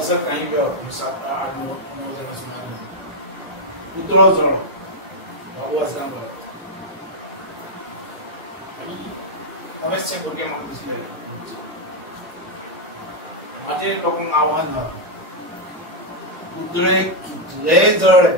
असं काही वेळ 7-8-9 जण सुमारे पुतळो जळो बाबू आसगांवकर आणि अवश्य भुरगे म्हाका दिसले माझे लोकांक आव्हान ना पुतळे कितले जळले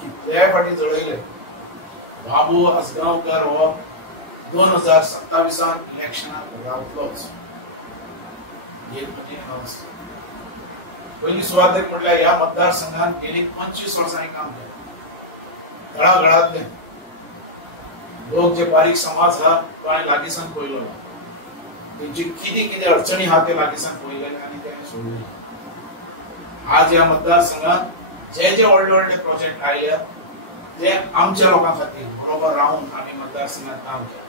कितले फाटी जळयले बाबू आसगांवकर हो 2027 इलेक्शनाक रावतलोच पहिली सुवातेक म्हटल्यार ह्या मतदारसंघात गेली 25 वर्सांनी काम केलें तळागाळांतले लोक जे बारीक समाज हा तो हांवें लागींसान पळयलो तेंची कितें अडचणी हा ते लागींसान पळयले आनी ते सोडले आज ह्या मतदारसंघात जे व्हडले व्हडले प्रोजेक्ट आयले ते आमच्या लोकां खातीर बरोबर रावन आमी मतदारसंघात काम केलें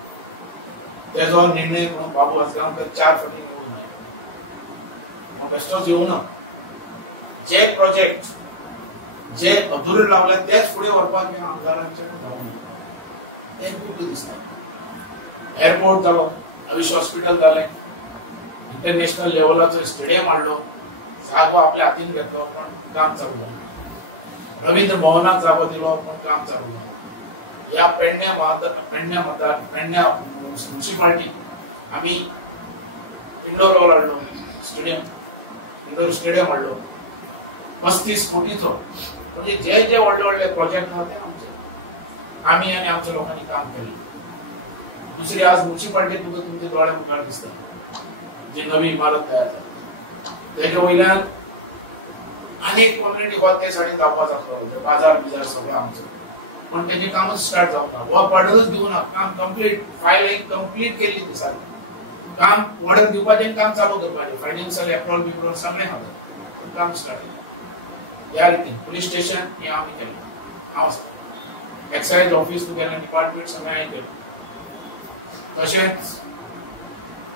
तेजो निर्णय करून बाबू आसगांवकर 4 फावटी निवडून आयलो बेश्टोच येवना जे प्रोजेक्ट जे अधुरे रावले तेच फुडें व्हरपाक आमदारांचे धांवून तें खूब दिसता एअरपोर्ट जालो आयुष हॉस्पिटल जालें इंटरनॅशनल लेवलाचो स्टेडियम हाडलो जागो आपल्या हातीन घेतलो पण काम चालू जालें रवींद्र भवनाक जागो दिलो पण काम चालू जालें ह्या पेडण्या म्युनिसिपालिटी आमी इंडोर हॉल हाडलो इंडोर स्टेडियम हाडलो 35 कोटीचो म्हणजे जे व्हडले व्हडले प्रोजेक्ट आहा ते आमचे आमी आनी आमच्या लोकांनी काम केलें दुसरी आज म्युनिसिपालिटी तुका तुमचे दोळे मुखार दिसता जी नवी इमारत तयार जाता तेजे वयल्यान आनीक कम्युनिटी हॉल ते सायडीन जावपा जातलो बाजार बिजार सगळें आमचो पण तेजे कामच स्टार्ट जावना वो पडूच दिवना काम कंप्लीट फायल एक कंप्लीट केली दिसाली काम ऑर्डर दिवपाचें काम चालू करपाचें फायनान्शियल अप्रूवल बिप्रूवल सगळें हाडप काम स्टार्ट ह्या रितीन पुलीस स्टेशन हें आमी केलें हांव एक्सायज ऑफिस तुगेलें डिपार्टमेंट सगळें हांवें केलें तशेंच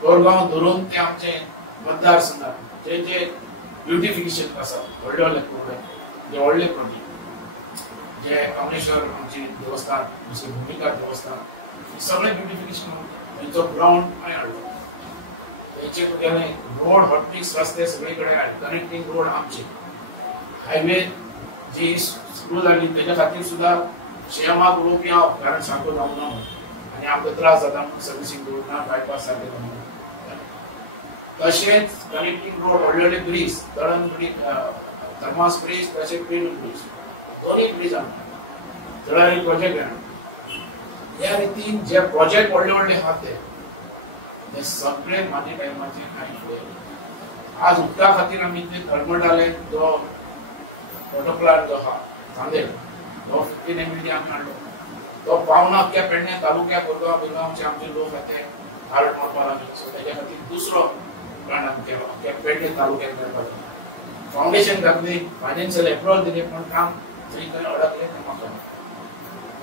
कोरगांव धरून ते आमचे मतदारसंघात जे ब्युटिफिकेशन आसा व्हडले व्हडले प्रोजेक्ट जे व्हडले प्रोजेक्ट जे कामेश्वर आमची देवस्थान दुसरे भूमिका देवस्थान सगळे ब्युटिफिकेशन तेंचो ग्राउंड हांवें हाडलो तेंचे तुगेले रोड हॉटमिक्स रस्ते सगळे कडेन हाडले कनेक्टिंग रोड आमचे हायवे जी स्कूल जाली तेच्या खातीर सुद्दां शेमाक उलोवपी हांव कारण सारको जावना आनी आमकां त्रास जाता म्हणून सर्विसींग रोड ना बायपास सारके जावना तशेंच कनेक्टिंग रोड व्हडले व्हडले ब्रीज दळण ब्रीज थर्मास ब्रीज तशेंच पेडूल ब्रीज दोन्ही ब्रीज जळारी प्रोजेक्ट ह्या रितीन जे प्रोजेक्ट व्हडले व्हडले आहात ते सगळे माझे टायमाचे काही फुडें आज उदका खातीर आमी ते धर्मडाले जो वॉटर प्लांट जो आहा चांदेर तो 15 MLD आमी हाडलो तो पावना अख्ख्या पेडण्या तालुक्या कोरगांव आमचे लोक ते हार्ट मारपाक लागले सो तेच्या खातीर दुसरो प्लांट आमी केलो अख्ख्या पेडण्या तालुक्यात मेळपाक फाउंडेशन घातली फायनान्शियल अप्रूवल दिले पण काम अडकले म्हाका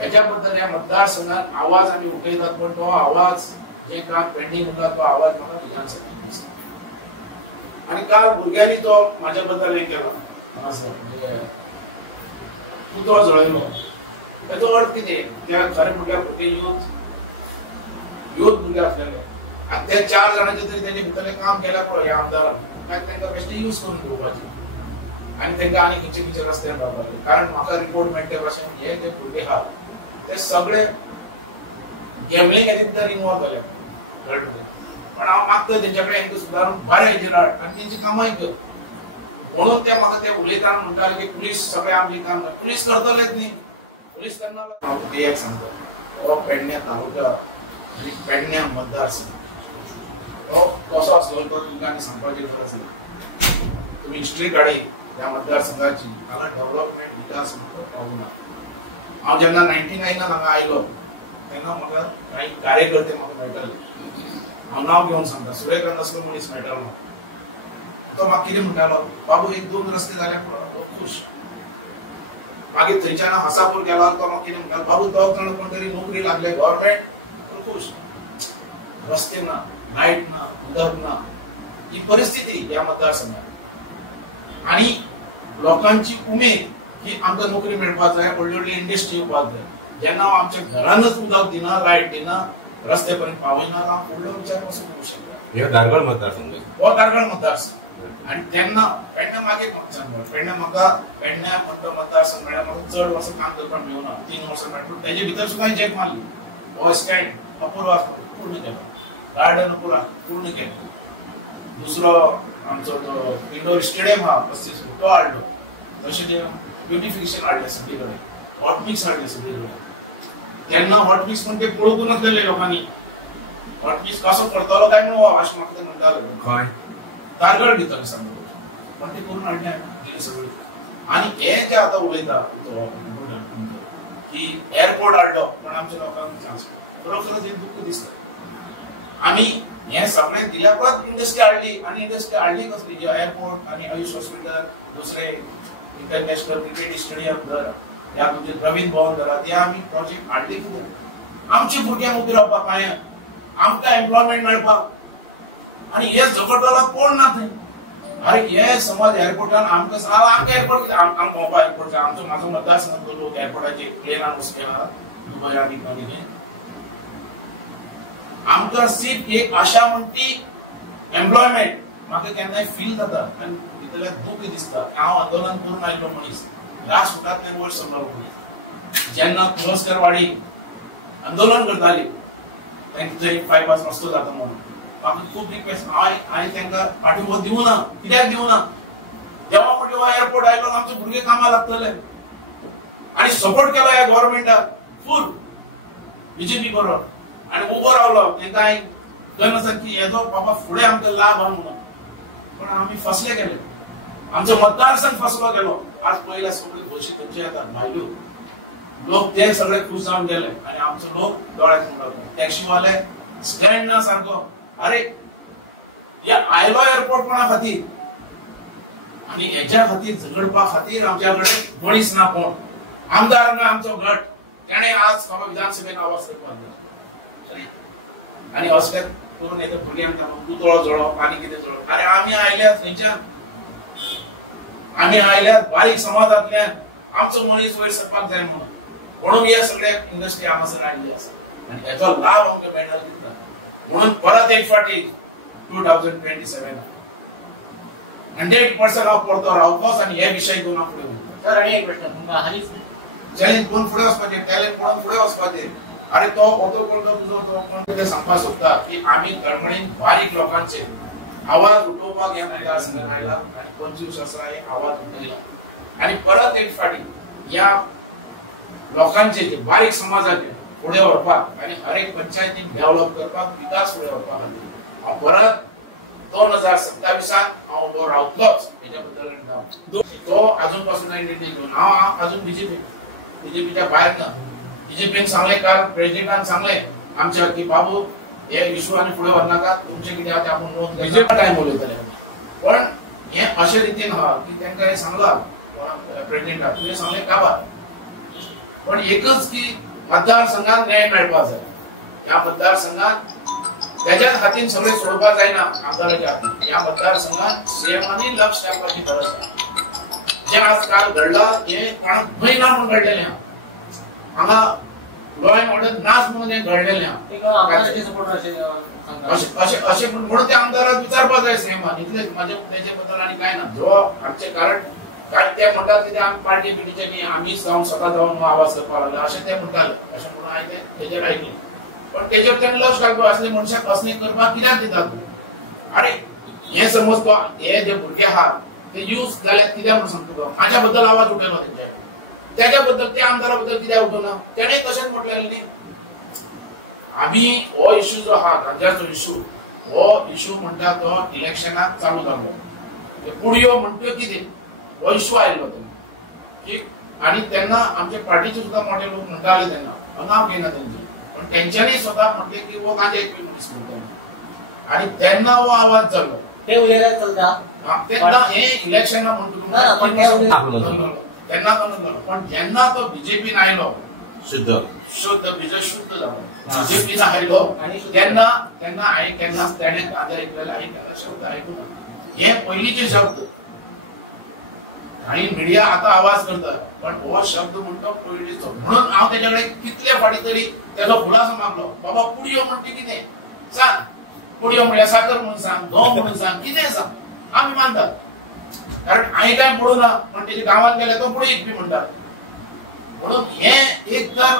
हेच्या बद्दल ह्या मतदारसंघात आवाज आमी उठयतात पण तो आवाज जे काम पेंडिंग उरला तो आवाज म्हाका विधानसभेत दिसता आनी काल भुरग्यांनी तो म्हाज्या बद्दल हें केलो पुतळो जळयलो तेजो अर्थ कितें त्या खरें म्हटल्यार भुरगे युथ भुरगे आसलेले आनी ते 4 जाणांचे तरी तेजे भितरलें काम केल्या पळय ह्या आमदारान तांकां बेश्टे यूज करून घेवपाचें आनी तांकां आनी खंयचे रस्त्यार रावपाचें कारण म्हाका रिपोर्ट मेळटे भाशेन हे जे भुरगे आहात ते सगळे गॅमलिंग हेजे भितर इन्वॉल्व जाले पण हांव मागता तेंच्या कडेन हेंकां सुदारून बरें हेजेर हाड आनी तेंची कामांय कर म्हणून ते म्हाका ते उलयतना म्हणटाले की पुलीस सगळे आमची काम पुलीस करतलेच न्ही पुलीस करना हांव ते एक सांगता हो पेडण्या तालुका आनी पेडण्या मतदारसंघ हो कसो आसलो तो तुमकां आनी सांगपाची गरज ना तुमी हिस्ट्री काडय ह्या मतदारसंघाची हांगा डेव्हलपमेंट विकास पावूना हांव जेन्ना 99 हांगा आयलो तेन्ना म्हाका काही कार्यकर्ते म्हाका मेळटाले हांव नांव घेवन सांगता सूर्यकांत असलो मनीस मेळटालो तो म्हाका कितें म्हणटालो बाबू 1-2 रस्ते जाले पळय खुश मागीर थंयच्यान हासापूर गेलो तो म्हाका कितें म्हणटालो बाबू तो कोण तरी नोकरी लागले गव्हर्नमेंट खुश रस्ते ना लायट ना उदक ना ही परिस्थिती ह्या मतदारसंघात आणि लोकांची उमेद की आमकां नोकरी मेळपाक जाय व्हडली व्हडली इंडस्ट्री येवपाक जाय जेन्ना हांव आमच्या घरानच उदक दिना लायट दिना रस्ते पर्यंत पावयना हांव फुडलो विचार कसो करूं शकता हे दारगळ मतदारसंघ हो दारगळ मतदारसंघ आणि तेन्ना पेडण्या मागे पेडण्या म्हाका पेडण्या म्हणतो मतदारसंघ मेळ्ळा म्हाका चड वर्सां काम करपाक मेळूना 3 वर्सां मेळ्ळी पूण तेजे भितर सुद्दां जॅक मारली बस स्टँड अपुर्वा पूर्ण केलो गार्डन अपुर्वा पूर्ण केलो दुसरो आमचो तो इंडोर स्टेडियम हा 35 तो हाडलो तशें ते ब्युटिफिकेशन हाडलें सगळे कडेन हॉट मिक्स हाडलें सगळे कडेन तेन्ना हॉट मिक्स म्हणून ते पळोवंकूच नासलेले लोकांनी हॉट मिक्स कसो करतलो काय म्हणून अशें म्हाका ते म्हणटाले तारगळ दिताले सांगलो पण ते करून हाडले गेले सगळे आणि हे जे आता उलयता तो की एअरपोर्ट हाडलो पण आमच्या लोकांक चान्स खरोखरच हे दुःख दिसता आमी हे सगळें दिल्या परत इंडस्ट्री हाडली आणि इंडस्ट्री हाडली कसली जे एअरपोर्ट आणि आयुष हॉस्पिटल दुसरे इंटरनॅशनल क्रिकेट स्टेडियम धर या तुमचे प्रवीण भवन धरा ते आमी प्रोजेक्ट हाडले कितें आमची भुरग्यांक उबी रावपाक काय आमकां एम्प्लॉयमेंट मेळपाक आणि हे झगडटाला कोण ना थंय अरे हे समज एअरपोर्टान आमकां एअरपोर्ट आमकां गोवा एअरपोर्ट आमचो म्हाजो मतदारसंघ लोक एअरपोर्टाचेर प्लेनान वचचे दुबय आनी आमकां सिर्फ एक आशा म्हणटी एम्प्लॉयमेंट म्हाका केन्नाय फील जाता आनी भितरल्यान दूख दिसता हांव आंदोलन करून आयिल्लो मनीस राजकोटांतल्यान वयर सरलो मनीस जेन्ना तुळसकरवाडी आंदोलन करताली तांकां थंय बायपास रस्तो जाता म्हणून म्हाका खूब रिक्वेस्ट हांवें तांकां पाठिंबो दिवना कित्याक दिवना जेव्हा म्हणजे हो एअरपोर्ट आयलो आमचे भुरगे कामां लागतले आनी सपोर्ट केलो ह्या गव्हर्नमेंटाक फूल बीजेपी बरोबर आणि उबो रावलो तांकां गन आसा की हेजो बाबा फुडें आमकां लाभ हा म्हणून पण आमी फसले गेले आमचो मतदारसंघ फसलो गेलो आज पयल्या सगळे घोशीत खंयचे येतात भायल्यो लोक ते सगळे खुश जावन गेले आणि आमचो लोक दोळ्यात म्हणटालो टॅक्सीवाले स्टँड ना सारको अरे या आयलो एअरपोर्ट कोणा खातीर आणि हेच्या खातीर झगडपा खातीर आमच्याकडे मनीस ना कोण आमदार ना आमचो गट त्याने आज बाबा विधानसभेत आवाज करपाक जाय आणि असले करून येता भुरग्यांक पुतळो जोडप आनी कितें जोडप अरे आमी आयल्यात थंयच्यान आमी आयल्यात बारीक समाजांतल्यान आमचो मनीस वयर सरपाक जाय म्हणून हे सगळे इंडस्ट्री हांगासर आयिल्ली आसा आनी हेचो लाभ आमकां मेळटा दिसता म्हणून परत एक फाटी 2027 100% हांव परतो रावतलोच आनी हे विशय घेवन हांव फुडें वयतलों सर आनी एक प्रश्न तुमकां हालींच चॅलेंज कोण फुडें वचपाचें टॅलेंट कोण फुडें वचपाचें अरे तो कोण तुजो तो कोण कितें सांगपाक सोदता की आमी गडमडीन बारीक लोकांचे आवाज उठोवपाक ह्या मतदारसंघात आयला आनी 25 वर्सां हे आवाज उठयला आनी परत एक फाटी ह्या लोकांचे जे बारीक समाजाचे फुडें व्हरपाक आनी हर एक पंचायतीन डेव्हलप करपाक विकास फुडें व्हरपाक खातीर हांव परत 2027 हांव उबो रावतलोच हेच्या बद्दल म्हणटा तो अजून पासून निर्णय घेवन हांव अजून बीजेपीच्या भायर ना बीजेपीन सांगले काल प्रेसिडेंटान सांगले आमच्या की बाबू हे इशू आनी फुडें व्हरनाका तुमचे कितें आहा ते आपूण नोंद बीजेपी टायम उलयतले पण हे अशे रितीन आहा की तांकां हे सांगलां प्रेसिडेंटाक तुवें सांगलें काबार पण एकच की मतदारसंघात न्याय मेळपाक जाय ह्या मतदारसंघात त्याच्या खातीर सगळे सोडपाक जायना आमदाराच्या हातीन ह्या मतदारसंघात सीएमांनी लक्ष ठेवपाची गरज आसा जे आज काल घडलां हे कोणाक भंय ना म्हणून घडलेलें हांगा लॉ अँड ऑर्डर नाच म्हणून हे घडलेलें अशें म्हणून त्या आमदाराक विचारपाक जाय सीएमान इतलेंच म्हाजे तेजे बद्दल आनी कांय ना जो आमचे कारण काय ते म्हणटात की आमी पार्टी बिटीचे न्ही आमीच जावन स्वता जावन आवाज करपाक लागले अशें ते म्हणटाले अशें म्हणून हांवें तेजेर आयकलें पण तेजेर तेणें लक्ष घालपाक असले मनशाक असलें करपाक कित्याक दितात तूं अरे हे समज तो हे जे भुरगे आहात ते यूज जाल्यात कित्याक म्हणून सांगता तो म्हाज्या बद्दल आवाज उठयलो तेंचे तेज्या बद्दल त्या आमदारा बद्दल कित्याक उठोवना तेणें तशेंच म्हटलेलें न्ही आमी हो इशू जो आहा गांजाचो इशू हो इशू म्हणटा तो इलेक्शनाक चालू जालो पुडयो म्हणटा कितें हो इशू आयिल्लो तेन्ना आनी तेन्ना आमचे पार्टीचे सुद्दां मोठे लोक म्हणटाले तेन्ना नांव घेयना तेंचे पण तेंच्यांनी स्वता म्हटलें की हो गांजा एक मनीस म्हणटा आनी तेन्ना हो आवाज जालो ते उलयल्यार चलता तेन्ना हे इलेक्शनां म्हणटा तेन्ना पण जेन्ना तो बीजेपीन आयलो शुद्ध शुद्ध जालो बीजेपीन आयलो तेन्ना हांवें केन्नाच तेणें गांजा ऐकलेले हांवें शब्द आयकूना हे पयलींचे शब्द आणि मीडिया आता आवाज करता पण हो शब्द म्हणतो पयलींचो म्हणून हांव तेजे कडेन कितले फाटी तरी तेजो खुलासो मागलो बाबा पुडयो म्हणटा कितें सांग पुडयो म्हळ्यार साकर म्हणून सांग गंव म्हणून सांग कितें सांग आम्ही मानतात, कारण आई काय पडू ना पण त्याच्या गावात गेले तो पुढे इकली म्हणतात. म्हणून हे एक तर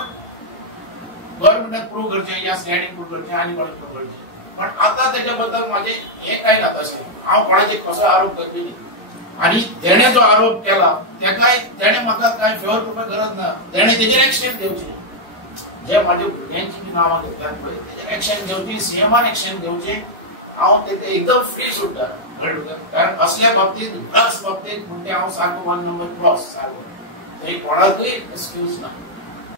गव्हर्नमेंटात प्रूव्ह करचे या सीआयडी प्रूव्ह करचे आणि कोणी प्रूव्ह करचे. पण आता त्याच्याबद्दल माझे हे काय नात असेल, हांव कोणाचे कसो आरोप करतली आणि तेणे जो आरोप केला त्या काय तेणे म्हाका काय फेवर करपाक गरज ना, तेणे तेजेर एक्शन घेवची. जे माझ्या भुरग्यांची बी नावां घेतल्यात पळय तेजेर एक्शन घेवची, सीएमान एक्शन घेवचे. हांव ते एकदम फ्री सुट्टा, कारण असल्या बाबतीत ड्रग्स बाबतीत म्हणजे हांव सारको 1 नंबर क्रॉस सारको, थंय कोणाकूय एक्सक्यूज ना.